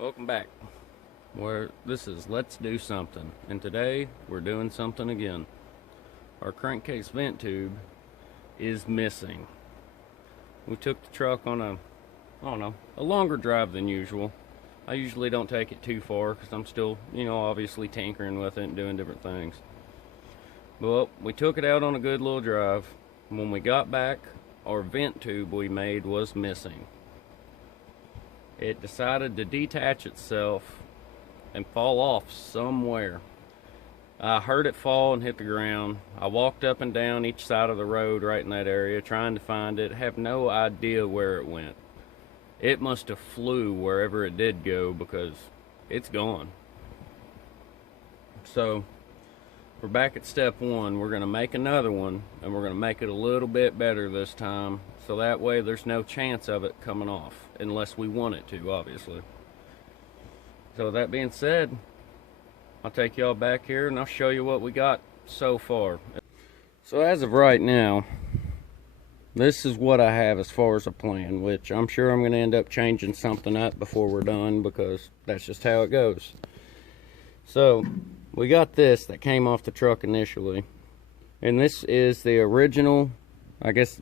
Welcome back. This is Let's Do Something, and today we're doing something again. Our crankcase vent tube is missing. We took the truck on a longer drive than usual. I usually don't take it too far because I'm still, obviously tinkering with it and doing different things. Well, we took it out on a good little drive. When we got back, our vent tube we made was missing. It decided to detach itself and fall off somewhere. I heard it fall and hit the ground. I walked up and down each side of the road right in that area trying to find it. Have no idea where it went. It must have flew wherever it did go because it's gone. So we're back at step one. We're going to make another one, and we're going to make it a little bit better this time, so that way there's no chance of it coming off, unless we want it to, obviously. So with that being said, I'll take y'all back here and I'll show you what we got so far. So as of right now, this is what I have as far as a plan, which I'm sure I'm going to end up changing something up before we're done because that's just how it goes. So we got this that came off the truck initially, and this is the original, I guess,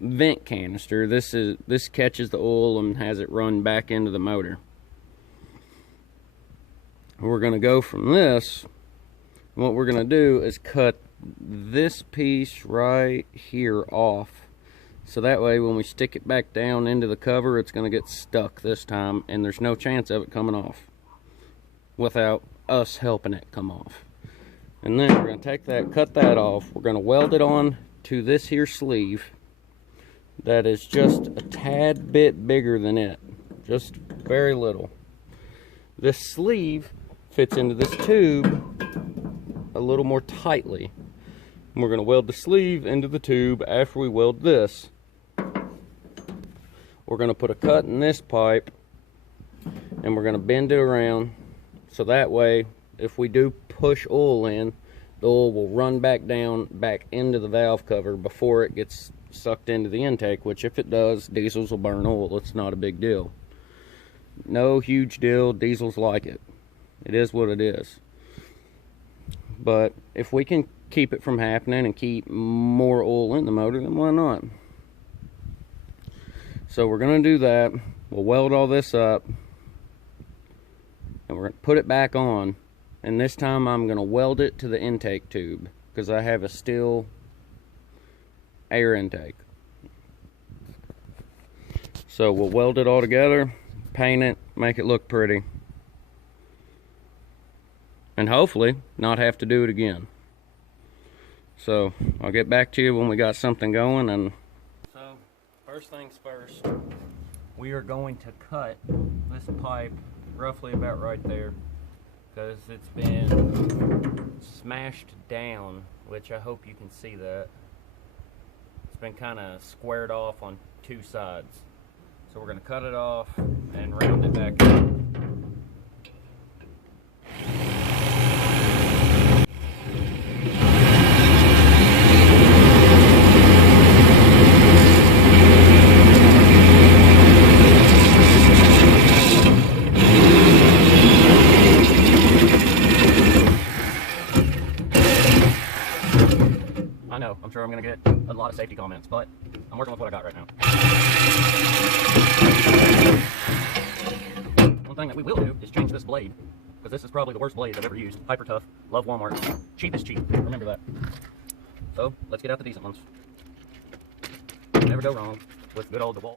vent canister. This catches the oil and has it run back into the motor. We're going to go from this. What we're going to do is cut this piece right here off, so that way when we stick it back down into the cover, it's going to get stuck this time, and there's no chance of it coming off without us helping it come off. And then we're going to take that, cut that off. We're going to weld it on to this here sleeve that is just a tad bit bigger than it, just very little. This sleeve fits into this tube a little more tightly. And we're going to weld the sleeve into the tube. After we weld this, we're going to put a cut in this pipe, and we're going to bend it around, so that way if we do push oil in, the oil will run back down back into the valve cover before it gets sucked into the intake, which if it does, diesels will burn oil. It's not a big deal. No huge deal. Diesels like it. It is what it is. But if we can keep it from happening and keep more oil in the motor, then why not? So we're going to do that. We'll weld all this up, and we're going to put it back on, and this time I'm going to weld it to the intake tube because I have a steel air intake. So we'll weld it all together, paint it, make it look pretty, and hopefully not have to do it again. So I'll get back to you when we got something going. And so first things first, we are going to cut this pipe roughly about right there because it's been smashed down, which I hope you can see that. It's been kind of squared off on two sides. So we're going to cut it off and round it back up. I know, I'm sure I'm going to get a lot of safety comments, but I'm working with what I got right now. One thing that we will do is change this blade, because this is probably the worst blade I've ever used. Hyper tough, love Walmart, cheap is cheap, remember that. So, let's get out the decent ones. Never go wrong with good old DeWalt.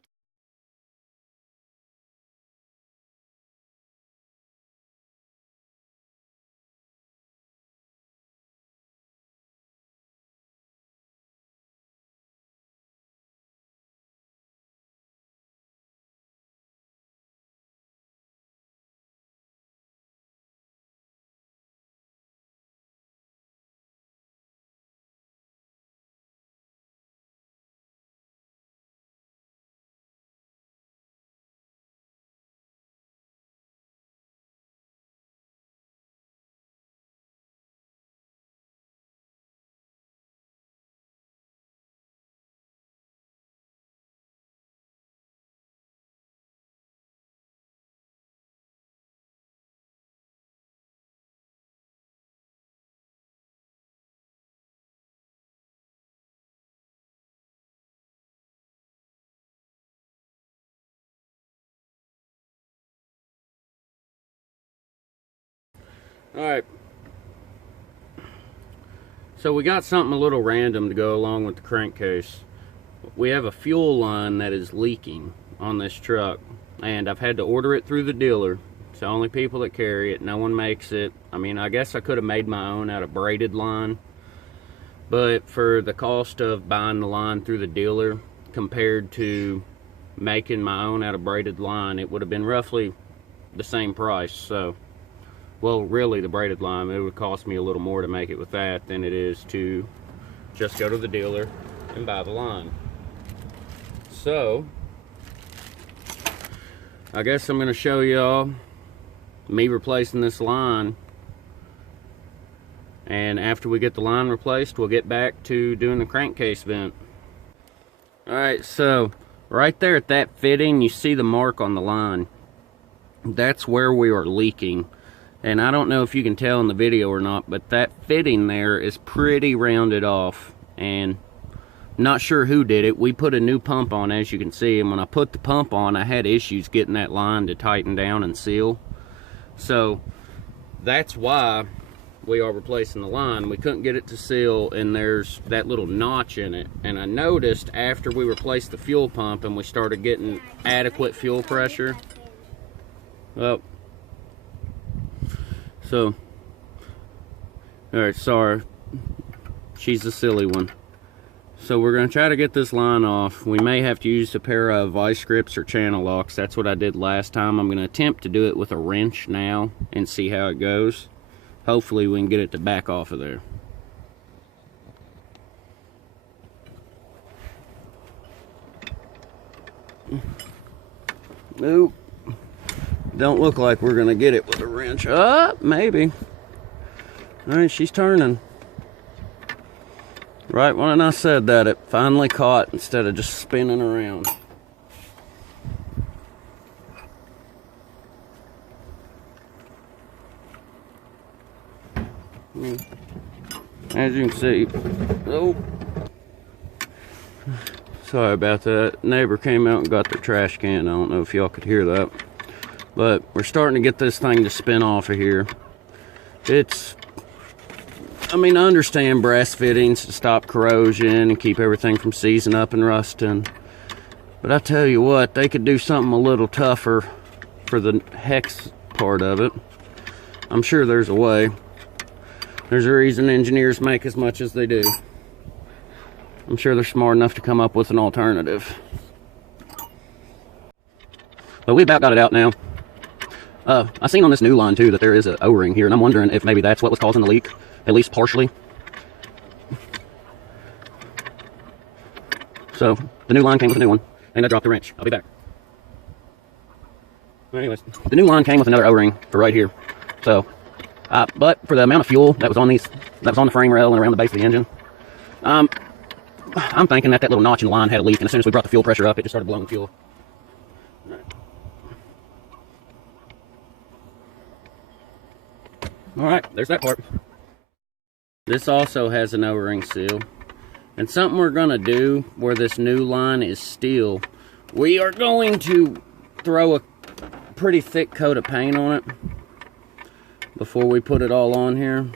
Alright. So we got something a little random to go along with the crankcase. We have a fuel line that is leaking on this truck, and I've had to order it through the dealer. It's the only people that carry it. No one makes it. I mean, I guess I could have made my own out of braided line, but for the cost of buying the line through the dealer compared to making my own out of braided line, it would have been roughly the same price. So, well, really the braided line, it would cost me a little more to make it with that than it is to just go to the dealer and buy the line. So I guess I'm going to show y'all me replacing this line, and after we get the line replaced, we'll get back to doing the crankcase vent. Alright, so right there at that fitting, you see the mark on the line. That's where we are leaking. And I don't know if you can tell in the video or not, but that fitting there is pretty rounded off. And not sure who did it. We put a new pump on, as you can see, and when I put the pump on, I had issues getting that line to tighten down and seal. So that's why we are replacing the line. We couldn't get it to seal, and there's that little notch in it. And I noticed after we replaced the fuel pump and we started getting adequate fuel pressure, well, so, alright, sorry, she's a silly one. So we're going to try to get this line off. We may have to use a pair of vice grips or channel locks. That's what I did last time. I'm going to attempt to do it with a wrench now and see how it goes. Hopefully we can get it to back off of there. Nope. Don't look like we're going to get it with a wrench. Maybe. Alright, she's turning. Right when I said that, it finally caught instead of just spinning around. As you can see, oh, sorry about that. Neighbor came out and got their trash can. I don't know if y'all could hear that. But we're starting to get this thing to spin off of here. I mean, I understand brass fittings to stop corrosion and keep everything from seizing up and rusting. But I tell you what, they could do something a little tougher for the hex part of it. I'm sure there's a way. There's a reason engineers make as much as they do. I'm sure they're smart enough to come up with an alternative. But we about got it out now. I seen on this new line too that there is an O-ring here, and I'm wondering if maybe that's what was causing the leak. At least partially. So, the new line came with a new one, and I dropped the wrench. I'll be back. Anyways, the new line came with another O-ring for right here. So, but for the amount of fuel that was on the frame rail and around the base of the engine, I'm thinking that little notch in the line had a leak, and as soon as we brought the fuel pressure up, it just started blowing fuel. Alright, there's that part. This also has an O-ring seal. And something we're going to do where this new line is steel, we are going to throw a pretty thick coat of paint on it before we put it all on here.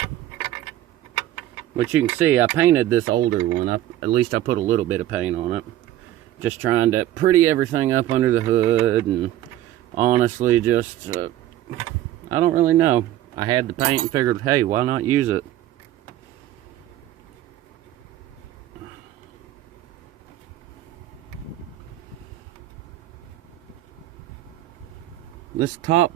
But you can see I painted this older one. At least I put a little bit of paint on it. Just trying to pretty everything up under the hood, and honestly just, I don't really know. I had the paint and figured, hey, why not use it? This top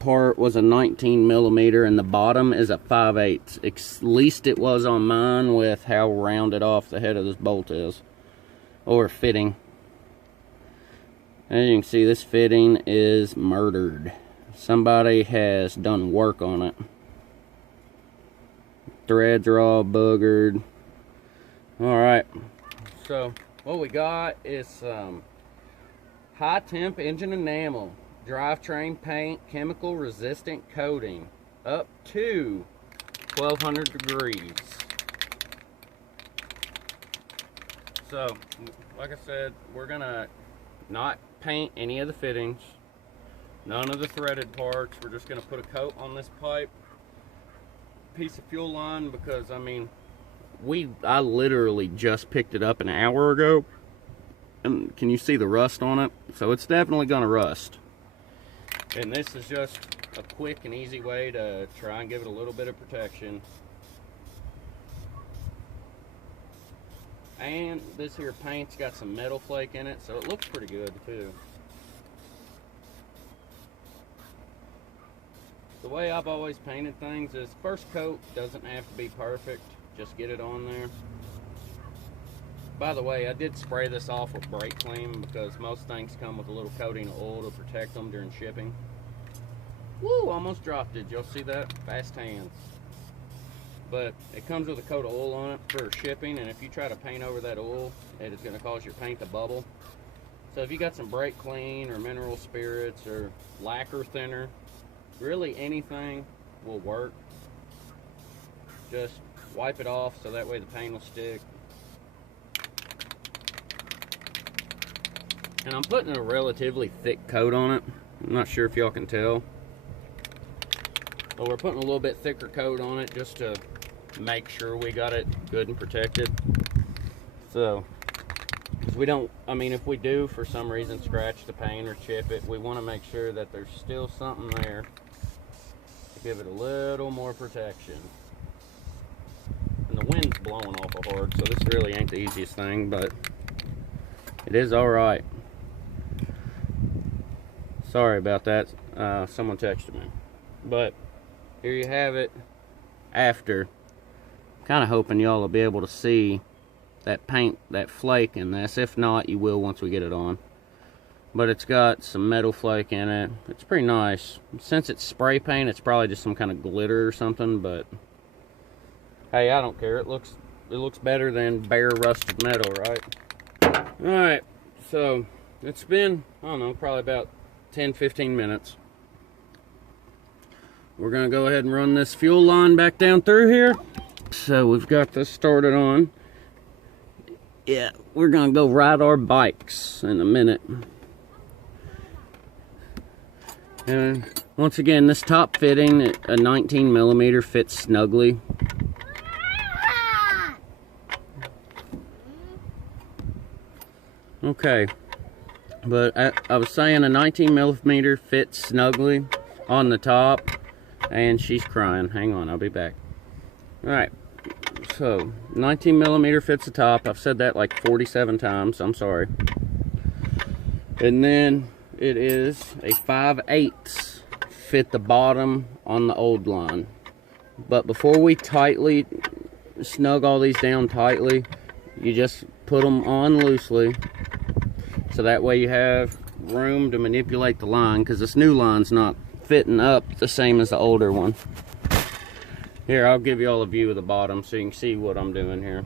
part was a 19 millimeter and the bottom is a 5/8. At least it was on mine with how rounded off the head of this bolt is. Or fitting. As you can see, this fitting is murdered. Somebody has done work on it. Threads are all boogered. Alright. So, what we got is some high temp engine enamel. Drivetrain paint, chemical resistant coating, up to 1200 degrees. So, like I said, we're gonna not paint any of the fittings, none of the threaded parts. We're just gonna put a coat on this pipe, piece of fuel line because, I mean, I literally just picked it up an hour ago. And can you see the rust on it? So it's definitely gonna rust. And this is just a quick and easy way to try and give it a little bit of protection. And this here paint's got some metal flake in it, so it looks pretty good too. The way I've always painted things is first coat doesn't have to be perfect, just get it on there. By the way, I did spray this off with brake clean because most things come with a little coating of oil to protect them during shipping. Woo, almost dropped it. You'll see that? Fast hands. But it comes with a coat of oil on it for shipping, and if you try to paint over that oil, it is going to cause your paint to bubble. So if you got some brake clean or mineral spirits or lacquer thinner, really anything will work. Just wipe it off so that way the paint will stick. And I'm putting a relatively thick coat on it. I'm not sure if y'all can tell. But we're putting a little bit thicker coat on it just to make sure we got it good and protected. So, because we don't, I mean, if we do for some reason scratch the paint or chip it, we want to make sure that there's still something there to give it a little more protection. And the wind's blowing awful hard, so this really ain't the easiest thing, but it is alright. Sorry about that. Someone texted me. But here you have it after. Kind of hoping y'all will be able to see that paint, that flake in this. If not, you will once we get it on. But it's got some metal flake in it. It's pretty nice. Since it's spray paint, it's probably just some kind of glitter or something, but hey, I don't care. It looks better than bare rusted metal, right? Alright, so it's been, I don't know, probably about 10-15 minutes. We're gonna go ahead and run this fuel line back down through here. So we've got this started on. Yeah, we're gonna go ride our bikes in a minute. And once again, this top fitting, a 19mm, fits snugly. Okay, but I was saying a 19mm fits snugly on the top, and she's crying. Hang on, I'll be back. Alright, so 19mm fits the top. I've said that like 47 times, I'm sorry. And then it is a 5/8 fit the bottom on the old line. But before we tightly snug all these down tightly, you just put them on loosely, so that way you have room to manipulate the line, because this new line's not fitting up the same as the older one. Here, I'll give you all a view of the bottom so you can see what I'm doing here.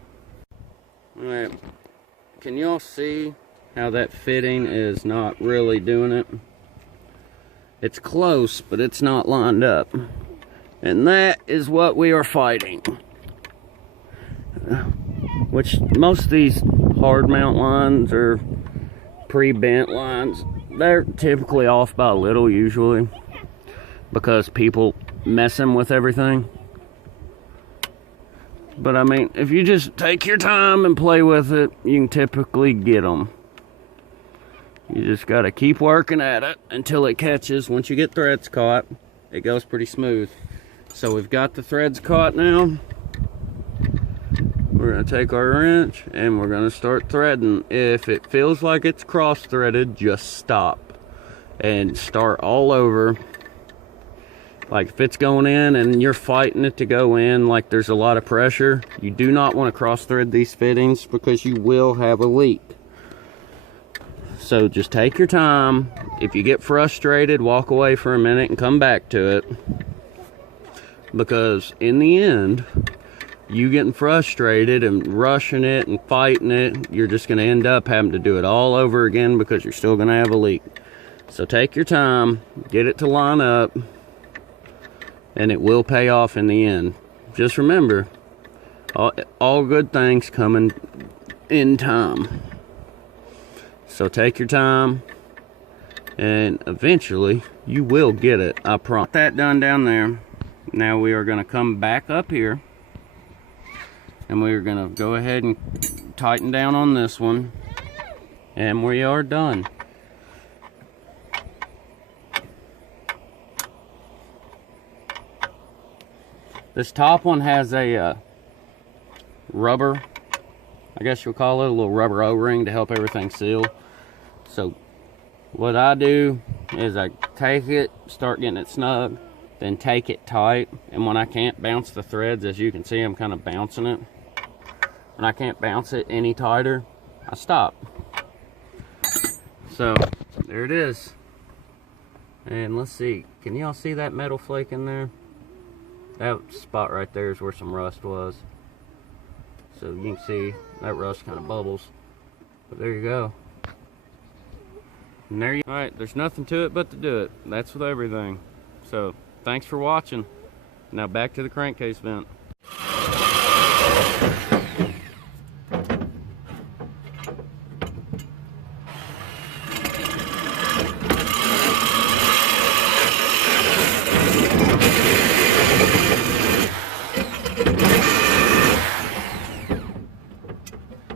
Alright, can y'all see how that fitting is not really doing it? It's close, but it's not lined up. And that is what we are fighting. Which most of these hard mount lines or pre-bent lines, they're typically off by a little usually, because people messing with everything. But I mean, if you just take your time and play with it, you can typically get them. You just gotta keep working at it until it catches. Once you get threads caught, it goes pretty smooth. So we've got the threads caught now. We're gonna take our wrench and we're gonna start threading. If it feels like it's cross threaded, just stop and start all over. Like if it's going in and you're fighting it to go in, like there's a lot of pressure, you do not want to cross thread these fittings because you will have a leak. So just take your time. If you get frustrated, walk away for a minute and come back to it. Because in the end, you getting frustrated and rushing it and fighting it, you're just going to end up having to do it all over again because you're still going to have a leak. So take your time, get it to line up, and it will pay off in the end. Just remember, all good things come in time. So take your time, and eventually you will get it. I promise. That done down there. Now we are going to come back up here, and we are going to go ahead and tighten down on this one, and we are done. This top one has a rubber, I guess you'll call it, a little rubber O-ring to help everything seal. So what I do is I take it, start getting it snug, then take it tight, and when I can't bounce the threads, as you can see, I'm kind of bouncing it. When I can't bounce it any tighter, I stop. So there it is. And let's see, can y'all see that metal flake in there? That spot right there is where some rust was. So you can see that rust kind of bubbles. But there you go. And there you. Alright, there's nothing to it but to do it. That's with everything. So thanks for watching. Now back to the crankcase vent.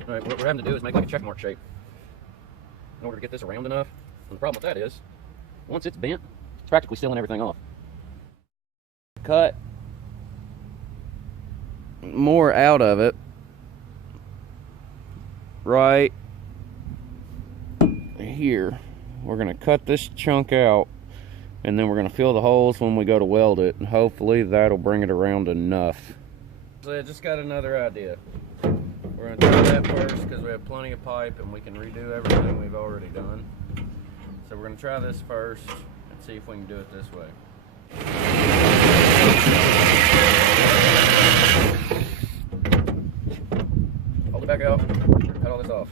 Alright, what we're having to do is make like a check mark shape in order to get this around enough. And the problem with that is, once it's bent, it's practically sealing everything off. Cut more out of it right here. We're going to cut this chunk out, and then we're going to fill the holes when we go to weld it, and hopefully that'll bring it around enough. So I just got another idea. We're going to try that first because we have plenty of pipe and we can redo everything we've already done. So we're going to try this first and see if we can do it this way. Hold it back out. Cut all this off.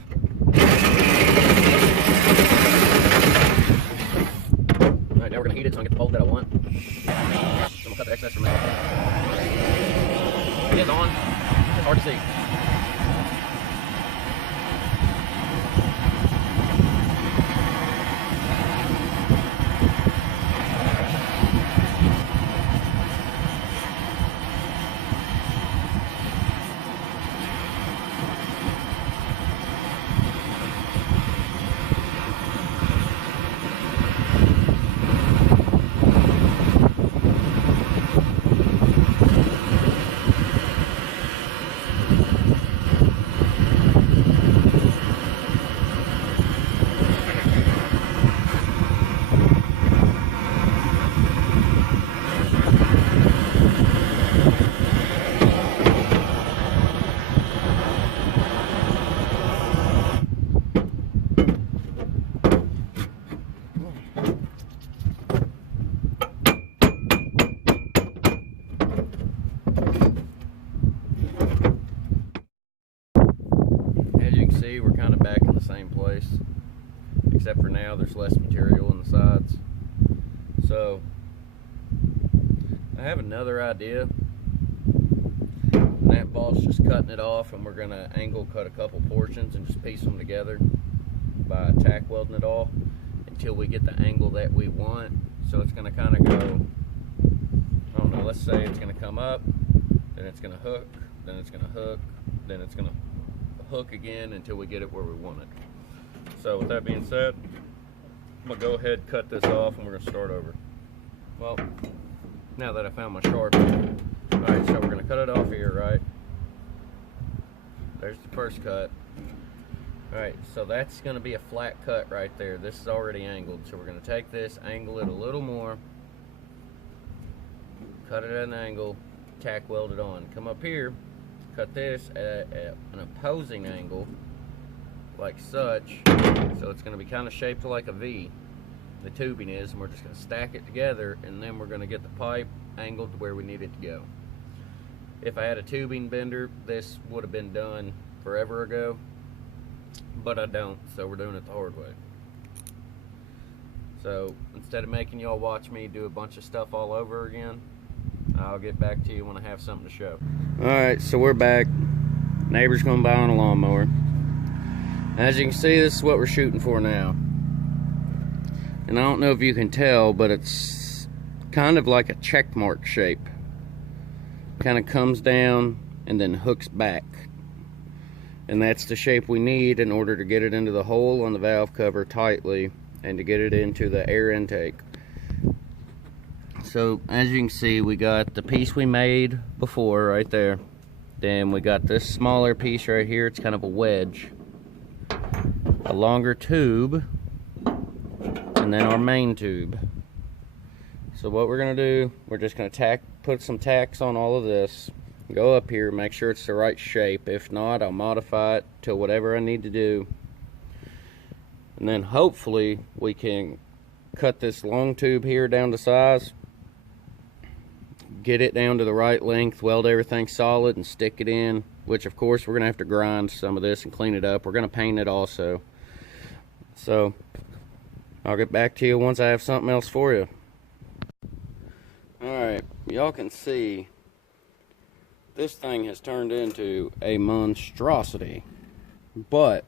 Alright, now we're going to heat it so I can get the bolt that I want. So I'm going to cut the excess from that. It is on. It's hard to see. We're kind of back in the same place, except for now there's less material on the sides. So I have another idea. That boss just cutting it off, and we're going to angle cut a couple portions and just piece them together by tack welding it all until we get the angle that we want. So it's going to kind of go, I don't know, let's say it's going to come up, then it's going to hook, then it's going to hook, then it's going to hook again until we get it where we want it. So with that being said, I'm going to go ahead, cut this off, and we're going to start over. Well, now that I found my sharpener. Alright, so we're going to cut it off here, right? There's the first cut. Alright, so that's going to be a flat cut right there. This is already angled, so we're going to take this, angle it a little more, cut it at an angle, tack weld it on. Come up here, cut this at an opposing angle, like such, so it's going to be kind of shaped like a V, the tubing is, and we're just going to stack it together, and then we're going to get the pipe angled to where we need it to go. If I had a tubing bender, this would have been done forever ago, but I don't, so we're doing it the hard way. So instead of making y'all watch me do a bunch of stuff all over again, I'll get back to you when I have something to show. Alright, so we're back. Neighbor's going by on a lawnmower. As you can see, this is what we're shooting for now. And I don't know if you can tell, but it's kind of like a check mark shape. kind of comes down and then hooks back. And that's the shape we need in order to get it into the hole on the valve cover tightly and to get it into the air intake. So as you can see, we got the piece we made before right there. Then we got this smaller piece right here. It's kind of a wedge. A longer tube. And then our main tube. So what we're gonna do, we're just gonna put some tacks on all of this. Go up here, make sure it's the right shape. If not, I'll modify it to whatever I need to do. And then hopefully we can cut this long tube here down to size. Get it down to the right length, weld everything solid and stick it in. Which of course we're gonna have to grind some of this and clean it up. We're gonna paint it also. So I'll get back to you once I have something else for you. Alright, y'all can see this thing has turned into a monstrosity, but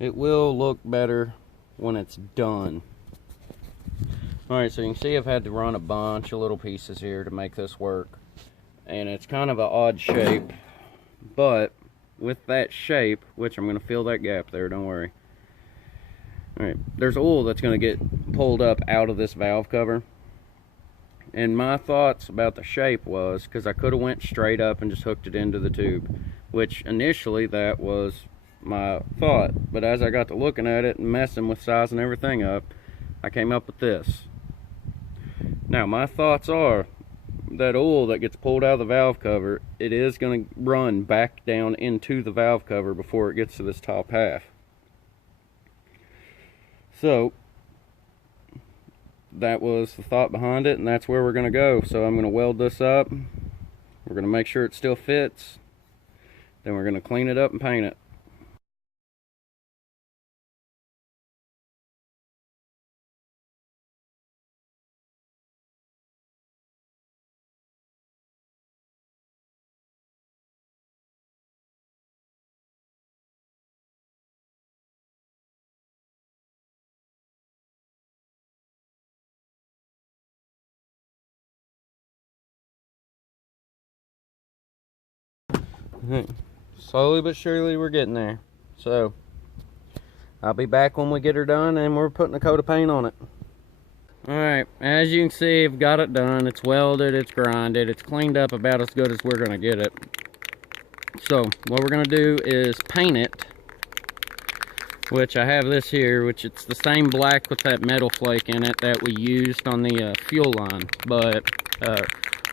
it will look better when it's done. Alright, so you can see I've had to run a bunch of little pieces here to make this work, and it's kind of an odd shape, but with that shape, which I'm going to fill that gap there, don't worry. Alright, there's oil that's going to get pulled up out of this valve cover. And my thoughts about the shape was, because I could have went straight up and just hooked it into the tube. Which initially that was my thought. But as I got to looking at it and messing with sizing everything up, I came up with this. Now my thoughts are, that oil that gets pulled out of the valve cover, it is going to run back down into the valve cover before it gets to this top half. So that was the thought behind it, and that's where we're going to go. So I'm going to weld this up. We're going to make sure it still fits. Then we're going to clean it up and paint it. Slowly but surely we're getting there. So I'll be back when we get her done and we're putting a coat of paint on it. Alright, as you can see, I've got it done. It's welded, it's grinded, it's cleaned up about as good as we're going to get it. So what we're going to do is paint it, which I have this here, which it's the same black with that metal flake in it that we used on the fuel line. But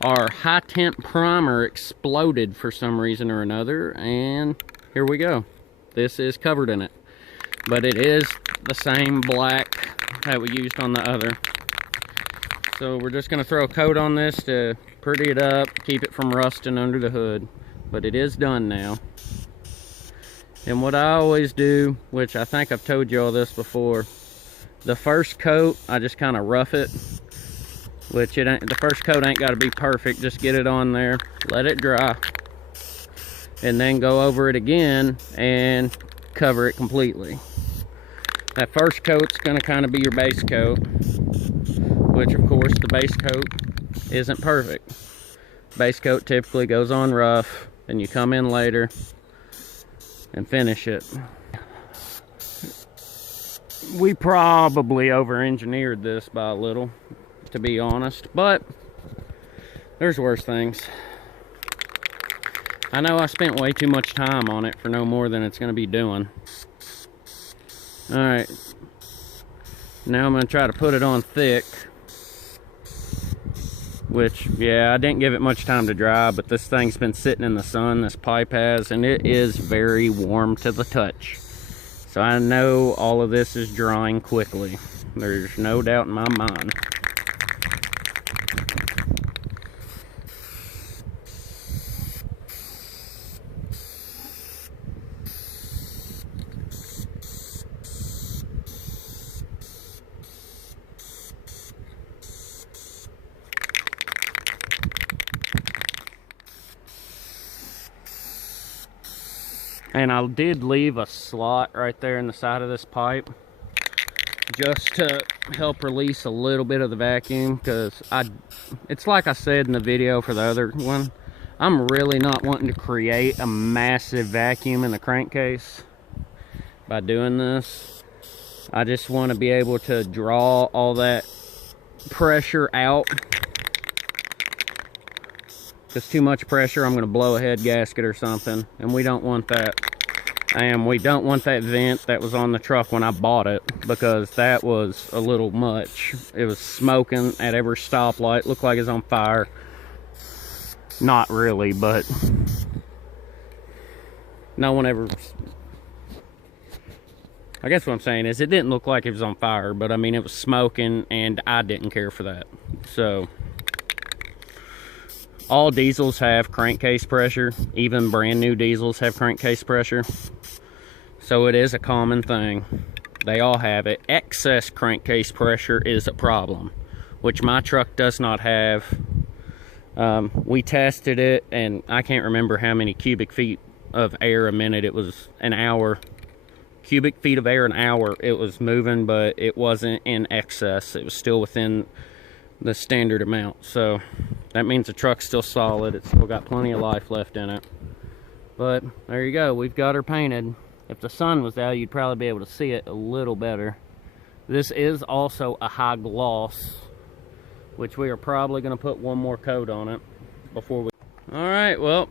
our high temp primer exploded for some reason or another, and here we go. This is covered in it, but it is the same black that we used on the other. So we're just going to throw a coat on this to pretty it up, keep it from rusting under the hood. But it is done now. And what I always do, which I think I've told you all this before, the first coat I just kind of rough it. Which it ain't, the first coat ain't got to be perfect. Just get it on there, let it dry, and then go over it again and cover it completely. That first coat's going to kind of be your base coat, which of course the base coat isn't perfect. Base coat typically goes on rough, and you come in later and finish it. We probably over-engineered this by a little, to be honest, but there's worse things. I know I spent way too much time on it for no more than it's going to be doing. Alright, now I'm going to try to put it on thick, which, yeah, I didn't give it much time to dry, but this thing's been sitting in the sun, this pipe has, and it is very warm to the touch. So I know all of this is drying quickly. There's no doubt in my mind. And I did leave a slot right there in the side of this pipe, just to help release a little bit of the vacuum, because it's like I said in the video for the other one, I'm really not wanting to create a massive vacuum in the crankcase by doing this. I just want to be able to draw all that pressure out. Because too much pressure, I'm going to blow a head gasket or something, and we don't want that. And we don't want that vent that was on the truck when I bought it, because that was a little much. It was smoking at every stoplight, looked like it was on fire. Not really, but no one ever... I guess what I'm saying is it didn't look like it was on fire, but I mean, it was smoking, and I didn't care for that. So all diesels have crankcase pressure. Even brand new diesels have crankcase pressure. So it is a common thing. They all have it. Excess crankcase pressure is a problem, which my truck does not have. We tested it, and I can't remember how many cubic feet of air a minute. It was an hour. Cubic feet of air an hour it was moving, but it wasn't in excess. It was still within the standard amount. So that means the truck's still solid. It's still got plenty of life left in it. But there you go. We've got her painted. If the sun was out, you'd probably be able to see it a little better. This is also a high gloss, which we are probably going to put one more coat on it before we... Alright, well,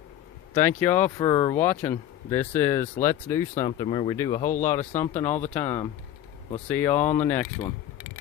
thank you all for watching. This is Let's Do Something, where we do a whole lot of something all the time. We'll see y'all on the next one.